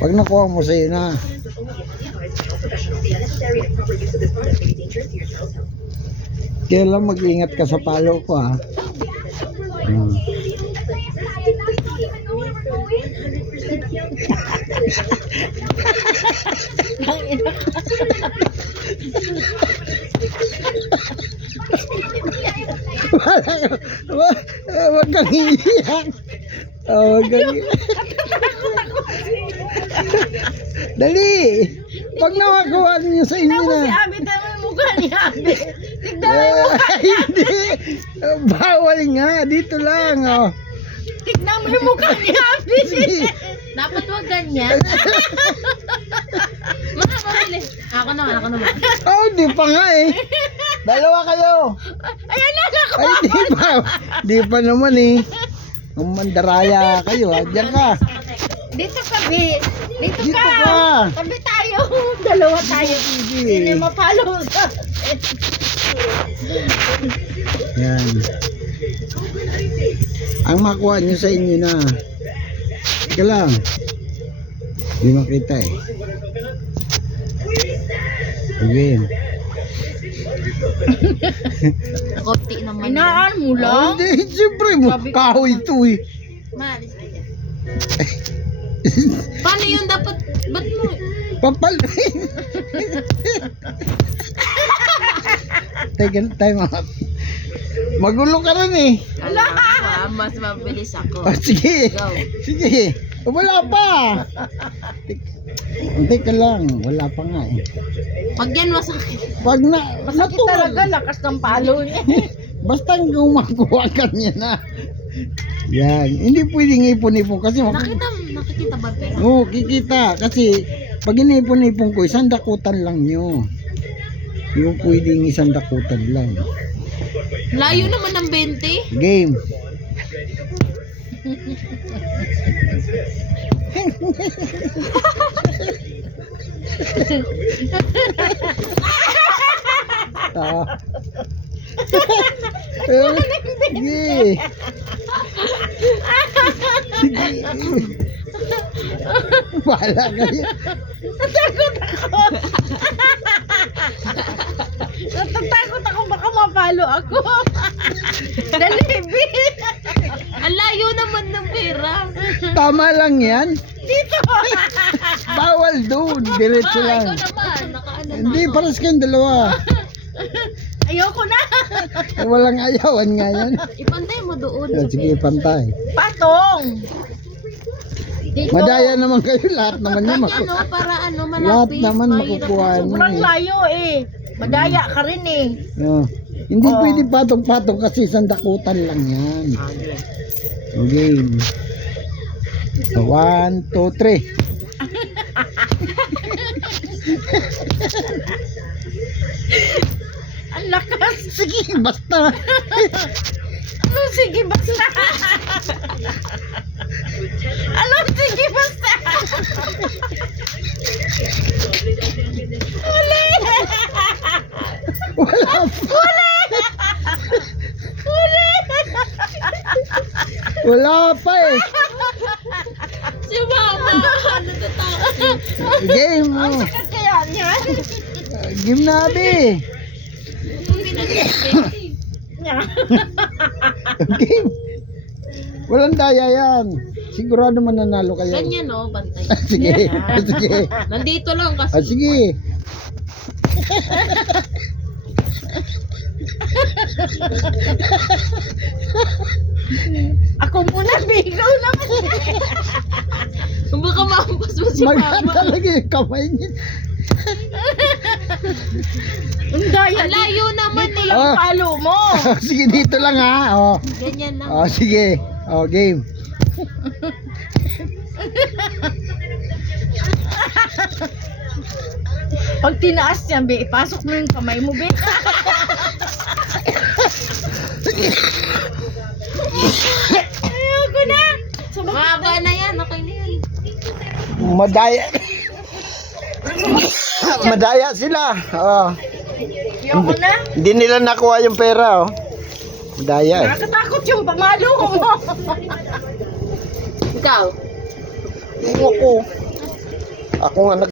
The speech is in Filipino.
Pag nakuha mo sa'yo na. Kaya lang mag-ingat ka sa palo ko ha. Hmm. Wala- wa- eh, Huwag kang iiyak. Kang iiyak. Dali! Pag nakakuha niyo sa inyo Ako si na. Abi, tama yung mukha ni Abi. Tignan mo yung mukha. Eh, hindi! Bawal nga! Dito lang! Oh. Tignan mo yung mukha ni Abi. Dapat wag ganyan. Mga mamili. Ako naman, ako naman. Oh, di pa nga eh. Dalawa kayo. Ayan na ako. Ay, di pa. Di pa naman eh. Kung mandaraya kayo ha. Diyan ka. Dito ka, Bi. Dito, Dito ka. ka. Tabi tayo. Dalawa tayo. Sino yung mapalo sa Yan. Ang makuha nyo sa inyo na. Teka lang. Hindi makita eh. Sige. Konti naman. Inaan mo Oh, hindi, siyempre mo. Kahoy ito eh. Maalis ka dyan. Paano yun dapat? Ba't mo? Papal. Teka, time out. Magulo ka rin eh. Alam ko, ah, mas mabilis ako. Oh, sige. Go. Sige. Oh, Wala pa. Tek- Teka lang. Wala pa nga eh. Pag yan masakit. Pag na, Masakit natural. talaga, lakas ng palo niya. Basta makuha ka niya na. Yan. Hindi pwedeng ipon-ipon kasi mak- Nakita, nakikita ba pero? Oo, kikita. Kasi pag inipon-ipon ko, isang dakutan lang nyo. Yung pwedeng isang dakutan lang. Layo naman ng 20. Game. Eh, Sige. Sige. Wala kayo. Natatakot ako baka mapalo ako. Dali, Bi. Ang layo naman ng pera. Tama lang yan. Dito. Bawal doon. Diretso lang. ikaw naman. Nakaano na Hindi, paras kayong dalawa. Ayoko na. Eh, walang ayawan nga yan. Ipantay mo doon. Ah, Sige, pantay. Patong. Dito. Madaya naman kayo. Lahat naman niya maku- no? Para ano, malapit. Lahat naman Mahirap makukuha mo Sobrang eh. layo eh. Madaya ka rin eh. Oh. Hindi Oo. pwede patong-patong kasi isang dakutan lang yan. Game. So, one, two, three. Ang lakas. Sige, basta. Ano sige basta? ano sige basta? Uli! Wala pa. Uli! Wala pa eh. Si mama, natatakot. Game. Ang Oh. sakit kaya niyan? Game na, be. Game. Walang daya yan. Sigurado mananalo kayo. Ganyan no, bantay. sige, sige. Nandito lang Ah, kasi. sige. Ako muna, bigaw naman. Baka maampas mo si Maganda mama. talaga yung kamay niya. Ang daya. Ang layo naman eh. Yung Ah. palo mo. sige, dito lang ha. Oh. Ganyan lang. Oh, sige. Oh, game. Pag tinaas niya, be, ipasok mo yung kamay mo, be. Ayoko na. Maba na yan, okay na yan. Madaya. Madaya sila. Oh. Ayoko na. Hindi nila nakuha yung pera, oh. Madaya eh. Nakakatakot yung pamalo mo. Ikaw. Ako. Ako nga nag